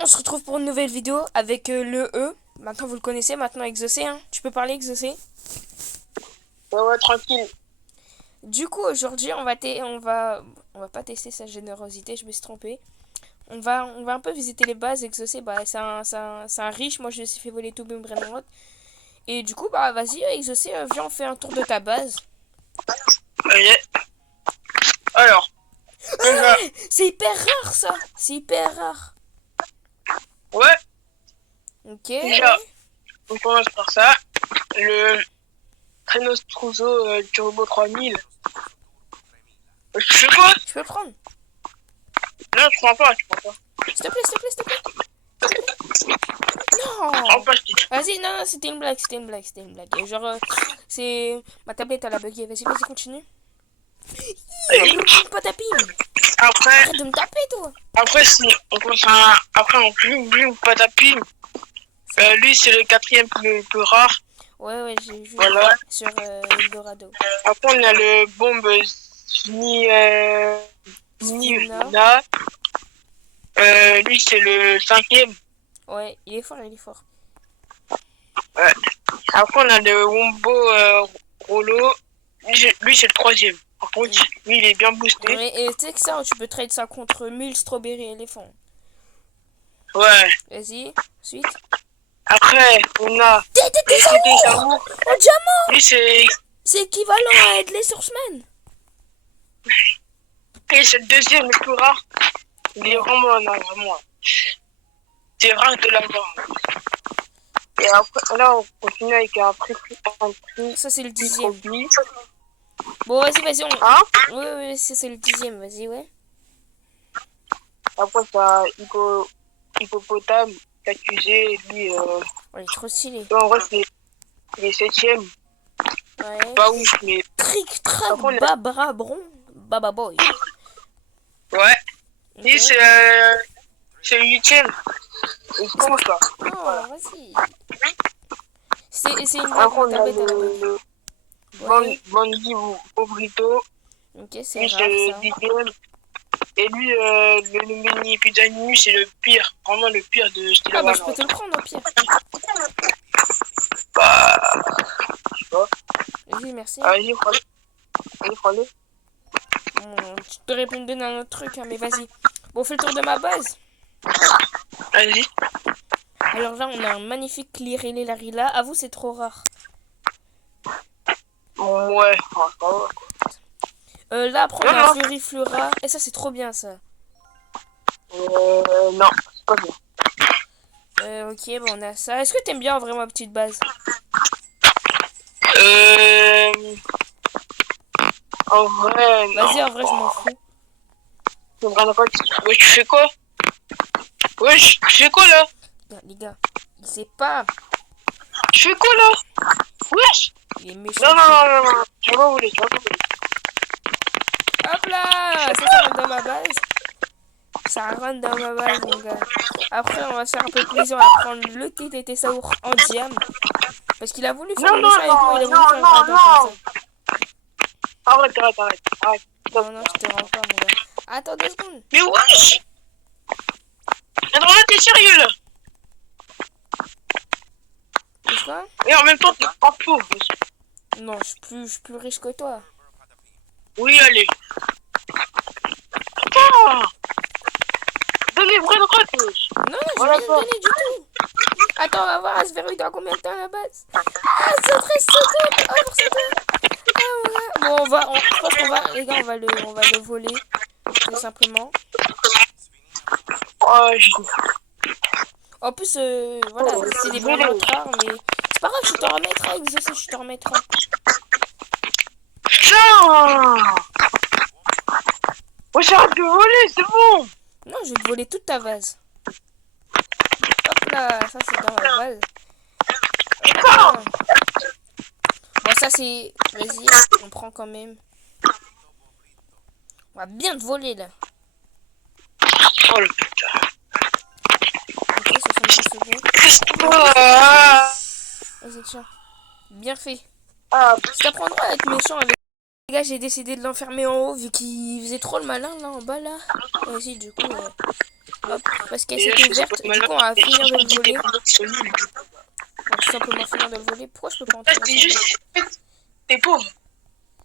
On se retrouve pour une nouvelle vidéo avec le E. Maintenant vous le connaissez, maintenant Exaucé, hein. Tu peux parler Exaucé. Ouais, ouais, tranquille. Du coup aujourd'hui on va pas tester sa générosité, je me suis trompé. On va un peu visiter les bases. Exaucé, bah c'est un riche, moi je me suis fait voler tout Brainrot. Et du coup bah vas-y Exaucé, viens on fait un tour de ta base. Allez. Alors, déjà, C'est hyper rare ça. C'est hyper rare. ouais, Ok, déjà, ouais. on commence par ça. Le Trousseau Turbo 3000. Tu fais quoi? Je peux le prendre. Non, tu prends pas, tu prends pas. S'il te plaît, s'il te plaît, s'il te plaît. S'il te plaît. Prends Non. pas, je dis. Vas-y, non, non, c'était une blague, c'était une blague, c'était une blague. Et genre, c'est... Ma tablette, elle a bugué. Vas-y, vas-y, continue. Allez. Oublie pas ta pile. Après, Arrête de me taper, toi. si on commence à... Après, on plus pas tapis. Lui, c'est le quatrième plus rare. Ouais, ouais, j'ai vu Voilà. sur Eldorado. Après, on a le bombe Ni, Sfina. Nivna. Lui, c'est le cinquième. Ouais, il est fort, il est fort. Ouais. Après, on a le Wombo Rollo. Lui, c'est le troisième. Par contre, lui, il est bien boosté. Ouais, et tu sais que ça, tu peux trade ça contre 1000 strawberry éléphants. Ouais. Vas-y, suite. Après, on a T'es le TT Saour Saour. en diamant. Lui, c'est C'est équivalent à Headley Sourceman. le deuxième le plus rare. Il est vraiment, non, vraiment. C'est rare de l'avoir. Et après, là, on continue avec un prix. Ça, c'est le 10e. Bon, vas-y, vas-y, on... Hein? Oui, oui, ça, c'est le 10e, vas-y, ouais. Après, t'as Hippopotame, accusé, lui, Oh, il est trop stylé. en vrai, il est septième. Ouais. Pas ouf, mais. Trick, track, Après, babra, bron, baba boy. ouais. Ok. Lui, c'est le huitième. Il commence là. Non, vas-y. C'est une blague, Après, ma on a tablette, elle a bugué. le Ouais. Bandit Bobrito. Ok, c'est Lui, c'est rare, le ça. dixième. Et lui, le mini Epidanimus, c'est le pire. Vraiment le pire de Style Ah, bah, je peux Valorant. te le prendre, au pire. Bah, je sais pas. Vas-y, merci. Vas-y, prends-le. Vas-y, prends-le. Tu t'aurais pu me donner un autre truc, hein, mais vas-y. Bon, on fait le tour de ma base. Vas-y. Alors là, on a un magnifique Clearly Larilla. À vous, c'est trop rare. Ouais, franchement. Là, après, on Non, a un non. Fluriflura. Et ça, c'est trop bien, ça. Non, c'est pas bien. Ok, bon, on a ça. Est-ce que t'aimes bien vraiment ma petite base? Euh... En vrai, Vas-y, non. en vrai, je m'en fous. Je me rends pas. Ouais, tu fais quoi? Ouais, tu fais quoi là? Les gars, il sait pas. Tu fais quoi là? Wesh! Il est méchant. Non, non, non, non, non. Tu vas pas voler, tu vas pas voler. Hop là! Ça rentre dans ma base. Ça rentre dans ma base, mon gars. Après, on va se faire un peu plaisir. On va prendre le TTT Saour en diam. Parce qu'il a voulu faire Non, le non, méchant avec moi. Il a non, voulu non, faire le non, radin comme non. ça. Arrête, arrête, arrête. Arrête. Stop. Non, non, je te rends pas, mon gars. Attends 2 secondes. Mais wesh! Adrien, t'es sérieux là? Qu'est-ce quoi? Et en même temps, t'es pas pauvre. Non, je suis plus riche que toi. Oui, allez. Putain! Donnez vrai de droite, wesh. Non, non, je vais Voilà rien te pas. donner du tout. Attends, on va voir. Elle se verrouille dans combien de temps la base? Ah, 113 secondes. Oh, pour ça, ah, ouais. Bon, je pense qu'on va, les gars, on va le voler. Tout simplement. Oh, j'ai... En plus, voilà, c'est des Volé. brainrots rares, mais c'est pas grave, tu t'en remettras, Exaucé, je t'en remettras. Putain! Wesh, arrête de voler, c'est bon! Non, je vais te voler toute ta vase. Hop là, ça c'est dans ma vase. Hop là. Putain! Bon, ça c'est... Vas-y, on prend quand même. On va bien te voler, là. Oh le putain. Ok, 70 secondes. Ah, Vas-y, tiens. Bien fait. ah, Je t'apprendrai à être méchant avec Les gars, j'ai décidé de l'enfermer en haut vu qu'il faisait trop le malin là en bas là. Vas-y, du coup, hop, parce qu'elle Déjà, s'était je faisais pas ouverte. de Du malin. coup, on va Mais finir de je le dis tes voler. brindrottes sont nuls. On va tout simplement finir de le voler. Pourquoi je peux pas Là, entrer dans c'est sa main? juste. T'es pauvre.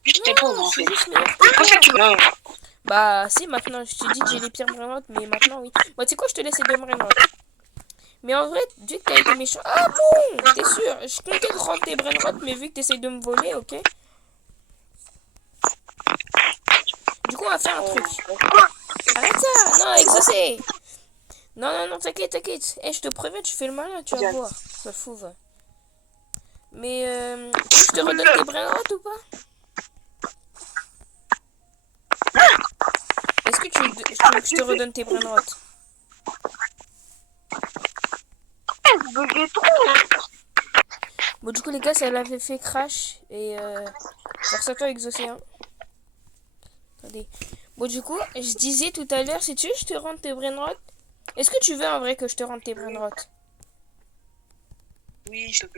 Juste t'es pauvre, Non, en je fait. suis juste meilleur que En fait, toi. tu vas. Bah, si, maintenant, je t'ai dit que j'ai les pires brainrots, mais maintenant, oui. Bon, tu sais quoi, je te laisse les deux brainrots. Mais en vrai, vu que t'as été méchant. Ah bon, t'es sûr? Je comptais te rendre tes brainrots, mais vu que t'essayes de me voler, ok? Du coup, on va faire un truc. Arrête ça! Non, exaucé! Non, non, non, t'inquiète, t'inquiète. Eh, je te préviens, tu fais le malin, tu vas voir. Ça fout, va. Mais, tu veux que je te redonne tes brainrots ou pas? Est-ce que tu veux que je te redonne tes brainrots? Bon, du coup, les gars, ça l'avait fait crash. Et, force à toi, exaucé, hein. Attendez. Bon, du coup, je disais tout à l'heure, si tu veux, je te rende tes brainrots. Est-ce que tu veux en vrai que je te rende tes brainrots? Oui, s'il te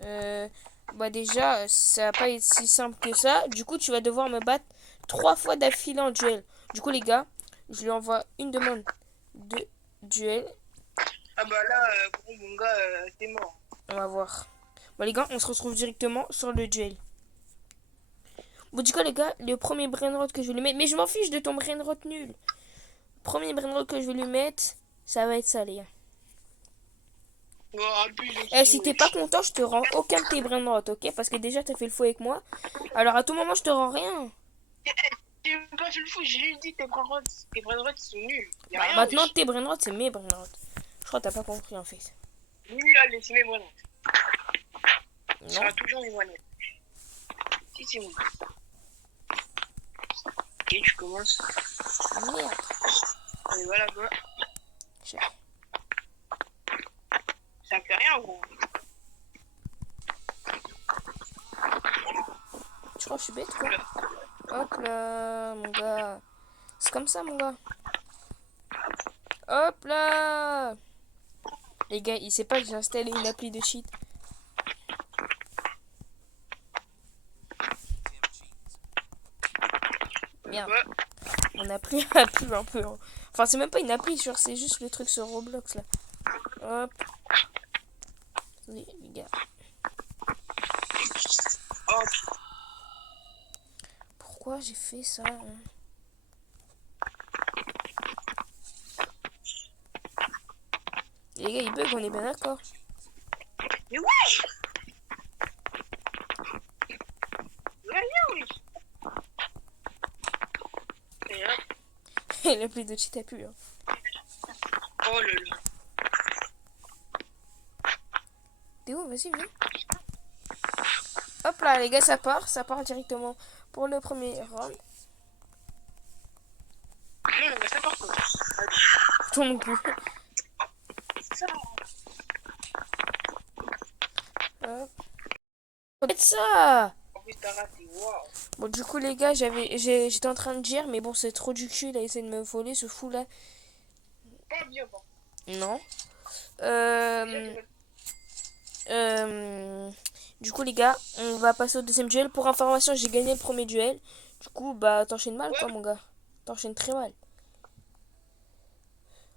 plaît. Bah déjà, ça va pas être si simple que ça. Du coup, tu vas devoir me battre 3 fois d'affilée en duel. Du coup, les gars, je lui envoie une demande de duel. Ah bah là, gros, mon gars, t'es mort. On va voir. Bon, les gars, on se retrouve directement sur le duel. Bon, du coup, les gars, le premier brainrot que je vais lui mettre. Mais je m'en fiche de ton brainrot nul. Premier brainrot que je vais lui mettre, ça va être ça, les gars. Oh, abuse Eh, aussi, si t'es pas wesh. content, je te rends aucun de tes brainrots, ok? Parce que déjà, t'as fait le fou avec moi. Alors, à tout moment, je te rends rien. J'ai même pas fait le fou, j'ai juste dit tes brindrottes sont nuls. Y'a Bah, rien, maintenant, wesh. tes brainrots, c'est mes brainrots. Je crois que t'as pas compris, en fait. Nul, allez, c'est mes brindrottes. Ce Non? sera toujours mes brindrottes. Si, c'est bon. Ok, tu commences. Merde. Et voilà, bah. Je Ça fait rien, gros. crois que je suis bête, quoi. Hop là, mon gars. C'est comme ça, mon gars. Hop là. Les gars, il sait pas que j'ai installé une appli de cheat. Merde. Ouais. Mon appli a pu un peu. Enfin, c'est même pas une appli, genre, c'est juste le truc sur Roblox, là. Hop. Attendez, les gars. Oh, Pourquoi j'ai fait ça, hein? Les gars, il bug, on est bien d'accord. mais wesh! Y'a rien, wesh! Et hop. L'appli de cheat a pu, hein. Oh là là. T'es où? Vas-y, viens. Hop là, les gars, ça part directement pour le premier round. Non, mais ça part quoi? Toi non plus. Ça. Hop. Faites ça. En plus, t'as raté, waouh! Bon, du coup, les gars, j'étais en train de dire, mais bon, c'est trop du cul, il a essayé de me voler, ce fou là. Pas bien, bon. Non. Déjà, Du coup, les gars, on va passer au deuxième duel. Pour information, j'ai gagné le premier duel. Du coup, bah, t'enchaînes mal, quoi, mon gars. T'enchaînes très mal.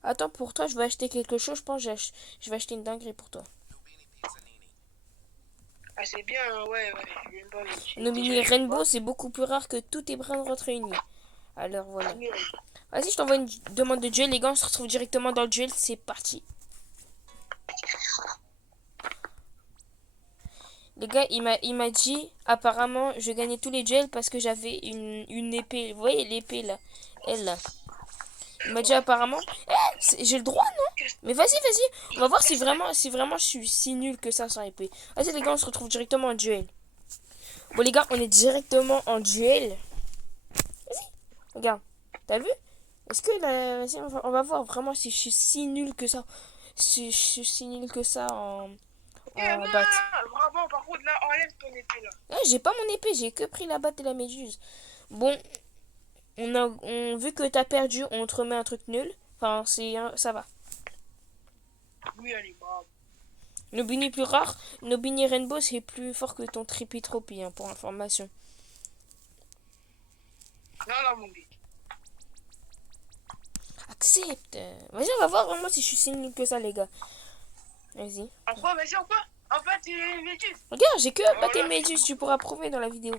Attends, pour toi, je vais acheter quelque chose. Je pense que je vais acheter une dinguerie pour toi. Ah, c'est bien, ouais, ouais. J'aime pas les Nos mini Rainbow, c'est beaucoup plus rare que tous tes brins de réunis. Alors, voilà. Vas-y, je t'envoie une demande de duel, les gars. On se retrouve directement dans le duel. C'est parti. Les gars, il m'a dit, apparemment, je gagnais tous les duels parce que j'avais une épée. Vous voyez l'épée, là? Elle, là. Il m'a dit, apparemment... j'ai le droit, non? Mais vas-y, vas-y. On va voir si vraiment je suis si nul que ça sans épée. Vas-y, les gars, on se retrouve directement en duel. Bon, les gars, on est directement en duel. Vas-y, regarde. T'as vu? Est-ce que là... Vas-y, on va voir vraiment si je suis si nul que ça. Si je suis si nul que ça en non, batte. vraiment, par contre, là, enlève ton épée, là. Ouais, j'ai pas mon épée, j'ai que pris la batte et la méduse. Bon, vu que t'as perdu, on te remet un truc nul. Enfin, ça va. Oui, allez, bravo. Nobini plus rare, Nobini Rainbow, c'est plus fort que ton Trippy Tropi, hein, pour information. Non, non, mon gars. Accepte. Vas-y, on va voir vraiment si je suis si nul que ça, les gars. Vas-y. En quoi, vas-y, en quoi? En fait, c'est métis. Regarde, j'ai que battre Voilà. mes justes, tu pourras prouver dans la vidéo.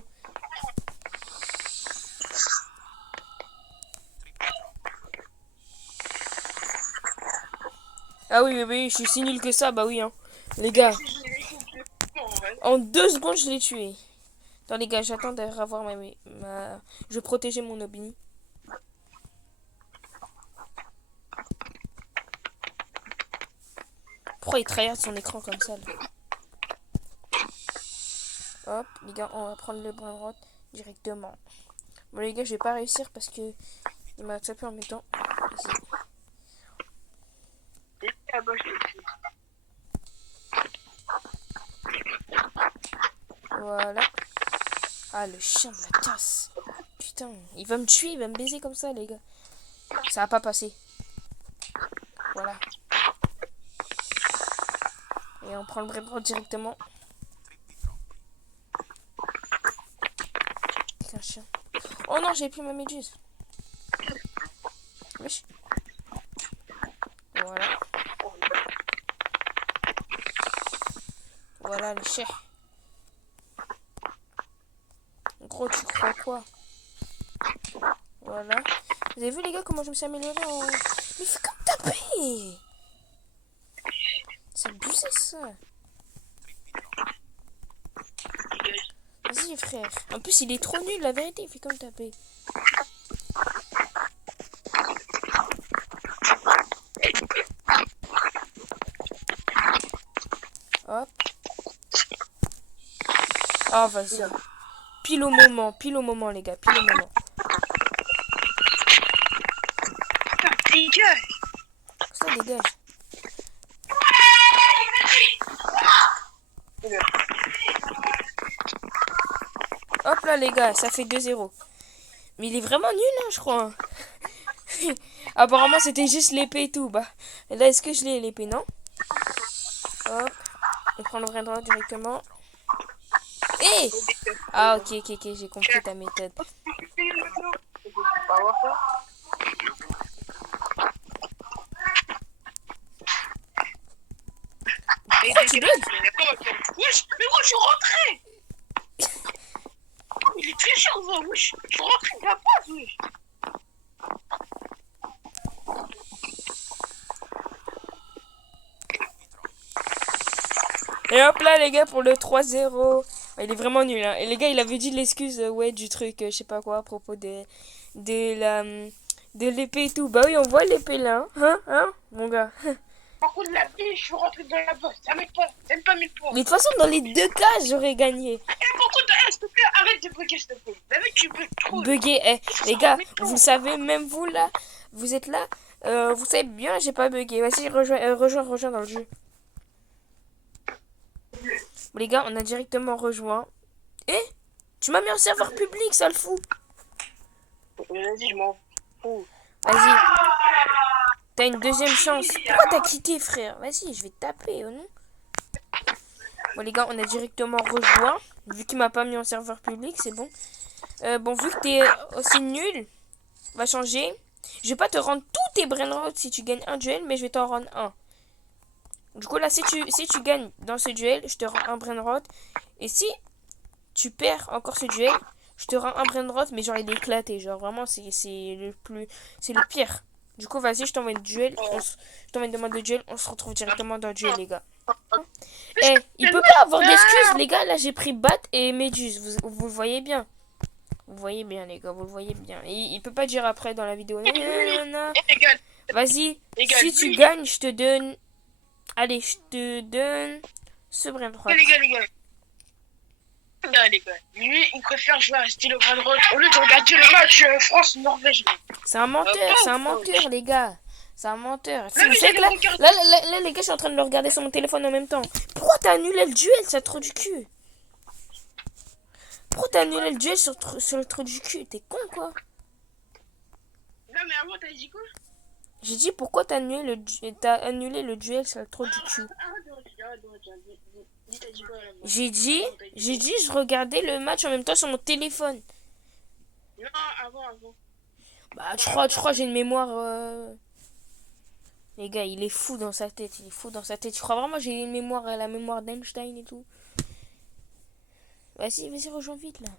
Ah oui, oui, oui, je suis si nul que ça, bah oui, hein. Les gars, en 2 secondes, je l'ai tué. Attends, les gars, j'attends d'avoir ma... Je vais protéger mon obini. Pourquoi il tryhard son écran comme ça, là? Hop, les gars, on va prendre le bras droit directement. Bon, les gars, je vais pas réussir parce que il m'a tapé en même temps. Vas-y. Voilà. Ah, le chien de la casse. Putain, il va me tuer, il va me baiser comme ça, les gars. Ça va pas passer. Voilà. Et on prend le brain rot directement. C'est un chien. Oh non, j'ai plus ma méduse. Wesh. Voilà. Voilà le chien. Gros, tu crois quoi? Voilà. Vous avez vu les gars comment je me suis amélioré en... Mais fais comme taper. C'est abusé ça. Vas-y frère. En plus il est trop nul la vérité, il fait comme taper. Hop. Oh vas-y. Pile au moment les gars, pile au moment. Dégage. Ça dégage. Hop là les gars, ça fait 2-0. Mais il est vraiment nul hein, je crois. Apparemment c'était juste l'épée et tout. Bah là est-ce que je l'ai l'épée? Non. Hop. On prend le vrai droit directement. Eh Ah ok, j'ai compris ta méthode. Pourquoi tu bugs? Wesh, mais moi je suis rentré. Il est très cher, wesh. Je suis rentré de la base, wesh. Et hop là les gars pour le 3-0. Il est vraiment nul hein. Et les gars il avait dit l'excuse ouais du truc je sais pas quoi à propos de l'épée et tout. Bah oui on voit l'épée là hein mon gars. Par contre la vie je suis rentré dans la base. Ça m'aide pas, ça m'aide pas 1000 points. Mais de toute façon dans les 2 cas j'aurais gagné. Et beaucoup de s'il te plaît, arrête de bugger s'il te plaît. David tu bugs trop. Bugger, les gars, vous savez même vous là, vous êtes là, vous savez bien j'ai pas bugué. Vas-y rejoins dans le jeu. Bon, les gars, on a directement rejoint. Eh tu m'as mis en serveur public, ça le fout. Vas-y, je m'en fous. Vas-y. T'as une deuxième chance. Pourquoi t'as quitté, frère? Vas-y, je vais te taper, non? Bon, les gars, on a directement rejoint. Vu qu'il m'a pas mis en serveur public, c'est bon. Bon, vu que t'es aussi nul, on va changer. Je vais pas te rendre tous tes brain rots si tu gagnes un duel, mais je vais t'en rendre un. Du coup, là, si tu gagnes dans ce duel, je te rends un brain rot. Et si tu perds encore ce duel, je te rends un brain rot, mais genre il est éclaté. Genre vraiment, c'est le pire. Du coup, vas-y, je t'envoie une duel. Je t'envoie une demande de duel. On se retrouve directement dans le duel, les gars. Eh, il peut pas avoir d'excuses, les gars. Là, j'ai pris Bat et Méduse. Vous le voyez bien. Vous voyez bien, les gars. Vous le voyez bien. Et il peut pas dire après dans la vidéo. Vas-y. Si tu gagnes, je te donne... Allez, je te donne ce brain rot. Les gars. Lui, il préfère jouer à stylo brain rot au lieu de regarder le match France-Norvège. C'est un menteur, les gars. C'est un menteur. Vous savez que là, les gars, je suis en train de le regarder sur mon téléphone en même temps. Pourquoi t'as annulé le duel? C'est trop du cul. Pourquoi t'as annulé le duel sur le trou du cul? T'es con, quoi. Non, mais avant, t'as dit quoi? J'ai dit pourquoi t'as annulé le duel sur le trou du cul. J'ai dit, je regardais le match en même temps sur mon téléphone. Non, avant. Bah, je Avant. crois, j'ai une mémoire. Les gars, il est fou dans sa tête. Il est fou dans sa tête. Je crois vraiment que j'ai une mémoire, la mémoire d'Einstein et tout. Vas-y, rejoins vite là.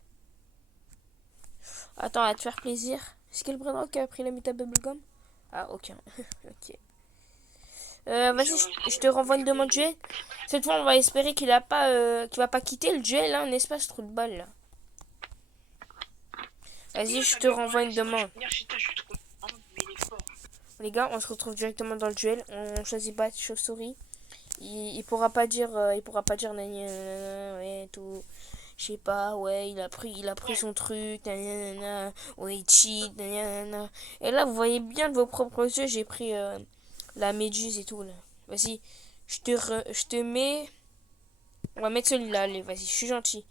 Attends, à te faire plaisir. Est-ce qu'il y a le Brenrock qui a pris la méta Bubblegum? Ah, aucun. Ok. Vas-y, je te renvoie une demande duel. Cette fois, on va espérer qu'il va pas quitter le duel, hein, n'est-ce pas, ce trou de balle là. Vas-y, je te renvoie une Laisse-moi, je demande. vais venir chez toi, je suis trop content, mais il est fort. Les gars, on se retrouve directement dans le duel. On choisit Bat Chauve-souris. Il pourra pas dire ouais, tout. Je sais pas, ouais, il a pris Ouais. son truc, nanana, ouais, il cheat, nanana. Et là, vous voyez bien de vos propres yeux, j'ai pris la méduse et tout, là. Vas-y, je te mets. On va mettre celui-là, allez, vas-y, je suis gentil.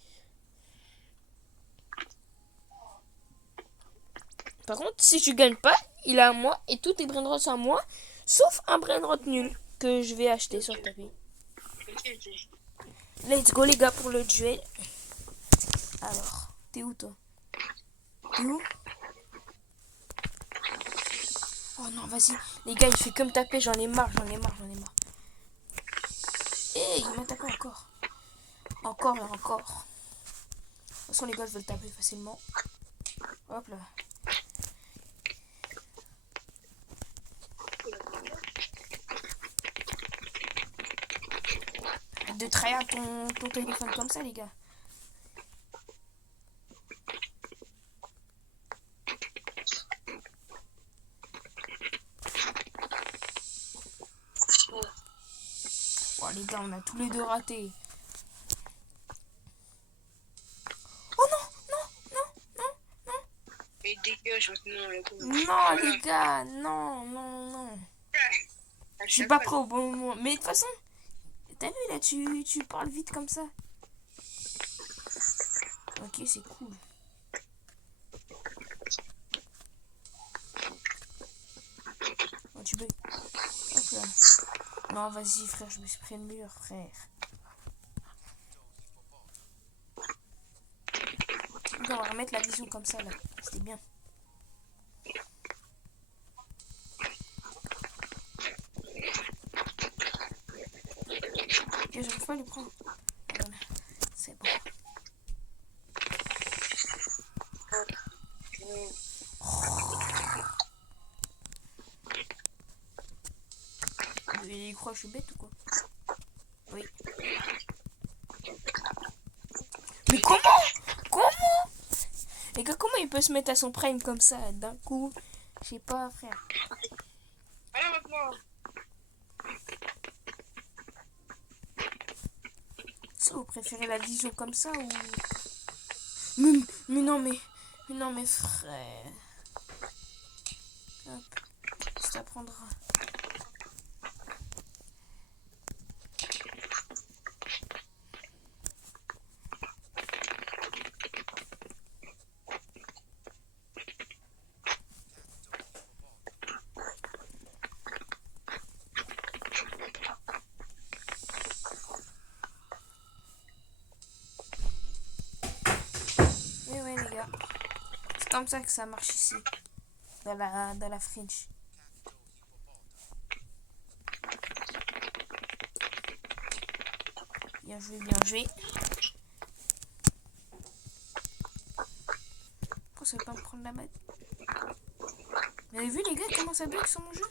Par contre, si tu gagnes pas, il est à moi et tout est brainrot à moi, sauf un brainrot nul que je vais acheter sur le Ok, tapis. ok. Let's go, les gars, pour le duel. Alors, t'es où, toi? T'es où? Oh non, vas-y. Les gars, il fait que me taper. J'en ai marre. Eh, il m'a tapé encore. Encore et encore. De toute façon, les gars, je vais le taper facilement. Hop là. Arrête de trahir ton téléphone comme ça, les gars. Oh, les gars, on a tous les deux raté. Oh non, Et dégage maintenant, là. non, les Voilà. gars. Non. À Je suis chaque pas fois, prêt au bon moment. Mais de toute façon, t'as vu, là, tu parles vite comme ça. Ok, c'est cool. Oh, tu peux. Hop là. Non, vas-y, frère, je me suis pris le mur, frère. On va remettre la vision comme ça, là. C'était bien. Ok, j'arrive pas à les prendre. Voilà, c'est bon. Il croit que je suis bête ou quoi? Oui. Mais comment? Comment? Les gars, comment il peut se mettre à son prime comme ça, d'un coup? Je sais pas, frère. allez maintenant. Ça, vous préférez la vision comme ça ou... Mais non, mais frère. Hop, ça prendra. Et ouais, les gars. C'est comme ça que ça marche ici. Dans la French. Bien joué, bien joué. Pourquoi ça veut pas me prendre la balle? Vous avez vu, les gars, comment ça bug sur mon jeu?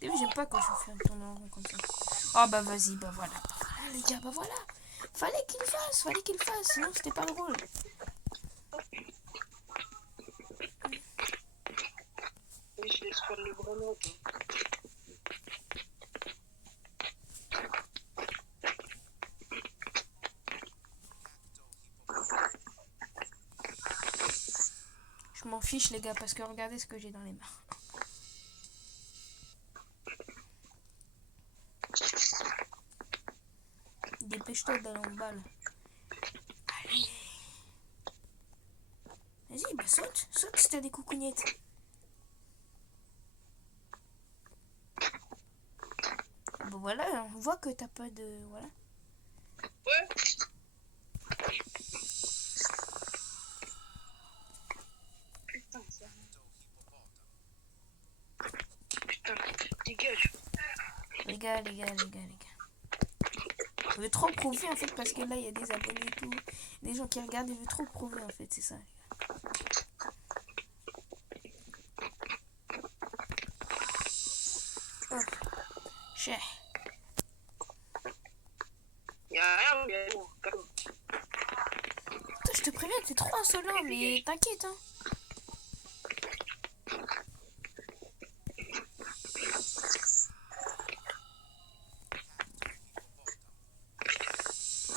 T'as vu, j'aime pas quand je fais un tour en rond comme ça. Oh bah vas-y, bah voilà. Ah, les gars, bah voilà. Fallait qu'il fasse, sinon c'était pas drôle. Et je laisse prendre le grenade. Je m'en fiche, les gars, parce que regardez ce que j'ai dans les mains. Dépêche-toi d'aller en balle. Allez. Vas-y, bah saute si t'as des coucougnettes. Bon voilà, on voit que t'as pas de... Voilà. Ouais. Putain, ça. Putain, dégage. Les gars. Je veux trop prouver en fait parce que là il y a des abonnés et tout. Des gens qui regardent, je veux trop prouver en fait, c'est ça. Hop. Cher. Y'a rien, mais bon, calme. Putain, je te préviens, t'es trop insolent, mais t'inquiète hein.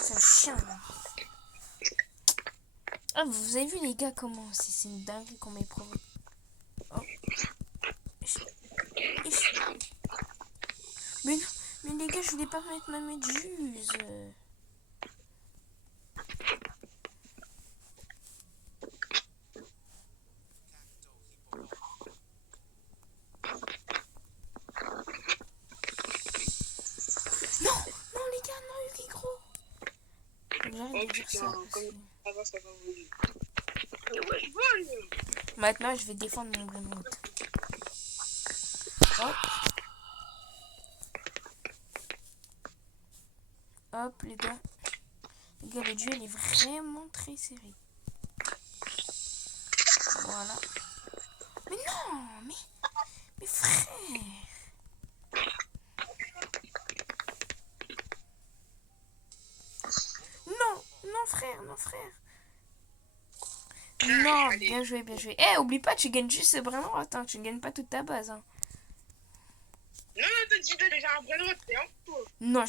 C'est un chien là. Ah, vous avez vu les gars comment c'est une dinguerie qu'on m'a provoqué. Oh. Mais les gars, je voulais pas mettre ma méduse. Non, les gars, non, Yuki gros. J'arrête de dire ça. Ça va voler. Mais ouais, je vole. Maintenant, je vais défendre mon Greenwood. Hop. Hop, les gars. Les gars, le duel est vraiment très serré. Voilà. Mais non, mais frère. Non, frère. Non, Allez. bien joué. Eh, oublie pas, tu gagnes juste ce brin droit, hein. Tu ne gagnes pas toute ta base, hein. Non, t'as dit déjà un vrai droit, t'es un fou. Non,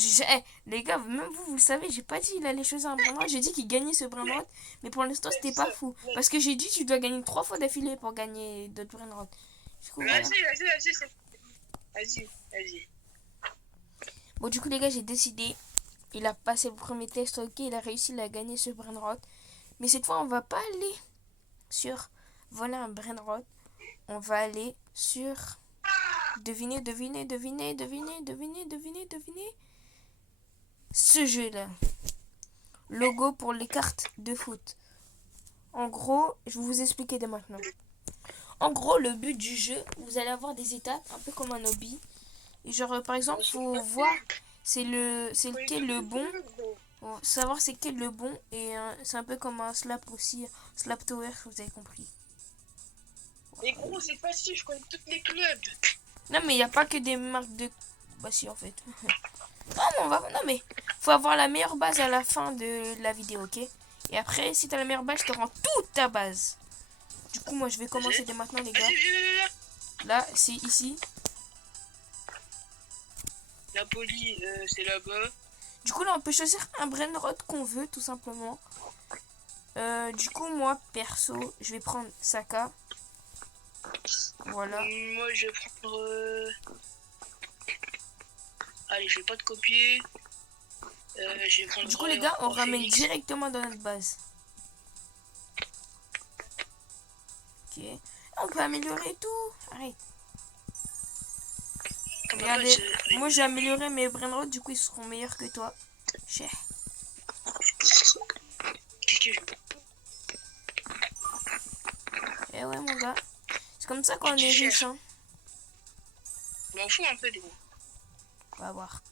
les gars, même vous le savez, j'ai pas dit il allait choisir un brin droit. J'ai dit qu'il gagnait ce brin droit, mais pour l'instant, c'était pas fou. Parce que j'ai dit tu dois gagner 3 fois d'affilée pour gagner d'autres brin droits. Voilà. Vas-y. Bon, du coup, les gars, j'ai décidé. Il a passé le premier test, ok, il a réussi à gagner ce brainrot. Mais cette fois, on va pas aller sur voler un brainrot. On va aller sur deviner ce jeu-là. Logo pour les cartes de foot. En gros, je vais vous expliquer dès maintenant. En gros, le but du jeu, vous allez avoir des étapes, un peu comme un hobby. Et genre, par exemple, faut voir c'est lequel le bon. Faut savoir c'est quel le bon. Et c'est un peu comme un slap aussi. Slap tower, vous avez compris. Mais gros, c'est facile, je connais tous les clubs. Non, mais il n'y a pas que des marques de... Bah si, en fait. Non, mais faut avoir la meilleure base à la fin de la vidéo, ok? Et après, si t'as la meilleure base, je te rends toute ta base. Du coup, moi, je vais commencer dès maintenant, les gars. Là, c'est ici. Napoli, c'est là-bas. Du coup, là, on peut choisir un brainrot qu'on veut, tout simplement. Du coup, moi, perso, je vais prendre Saka. Voilà. Moi, je vais prendre... Allez, je vais pas te copier. Je vais prendre... Du coup, les gars, on ramène directement dans notre base. Ok. On peut améliorer tout. Arrête. Regardez, moi j'ai amélioré mes brainrots, du coup ils seront meilleurs que toi. Cher. Eh ouais mon gars. C'est comme ça qu'on est riche hein. Je m'en fous un peu de vous. On va voir.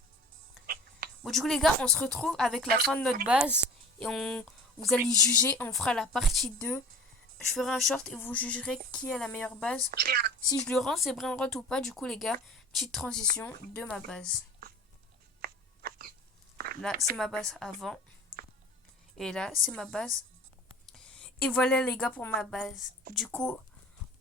Bon du coup les gars, on se retrouve avec la fin de notre base. Et vous allez juger, on fera la partie 2. Je ferai un short et vous jugerez qui a la meilleure base. Si je le rends c'est brainrot ou pas. Du coup les gars, petite transition de ma base. Là c'est ma base avant. Et là c'est ma base. Et voilà les gars pour ma base. Du coup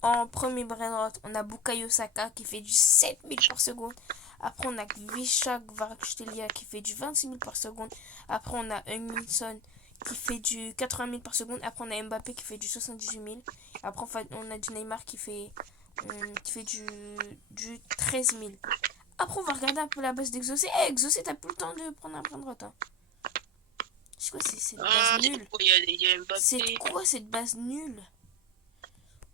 en premier brainrot on a Bukayo Saka qui fait du 7000 par seconde. Après on a Vishak Kvaratskhelia qui fait du 26 000 par seconde. Après on a Heung-min Son qui fait du 80 000 par seconde. Après on a Mbappé qui fait du 78 000. Après on a du Neymar qui fait du 13 000. Après on va regarder un peu la base d'Exocé. Eh Exocé t'as plus le temps de prendre un brainrot hein. C'est quoi cette base nulle? C'est quoi cette base nulle?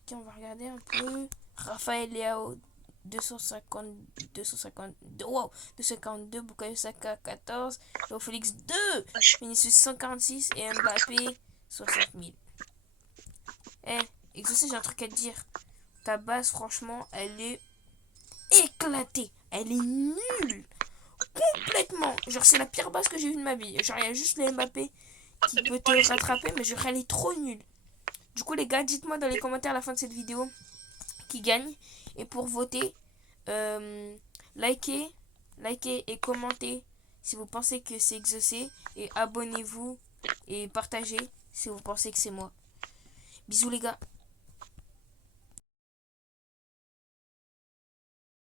Ok on va regarder un peu. Raphaël Leao 250, 252, wow, 252, Bukayo Saka 14, Joao Félix 2, Vinicius 146 et Mbappé 60 000. Eh, Exaucé, j'ai un truc à te dire. Ta base, franchement, elle est éclatée. Elle est nulle. Complètement. Genre, c'est la pire base que j'ai vue de ma vie. Genre, il y a juste le Mbappé qui peut te rattraper, mais genre, elle est trop nulle. Du coup, les gars, dites-moi dans les commentaires à la fin de cette vidéo qui gagne. Et pour voter, likez et commentez si vous pensez que c'est Exaucé. Et abonnez-vous et partagez si vous pensez que c'est moi. Bisous les gars.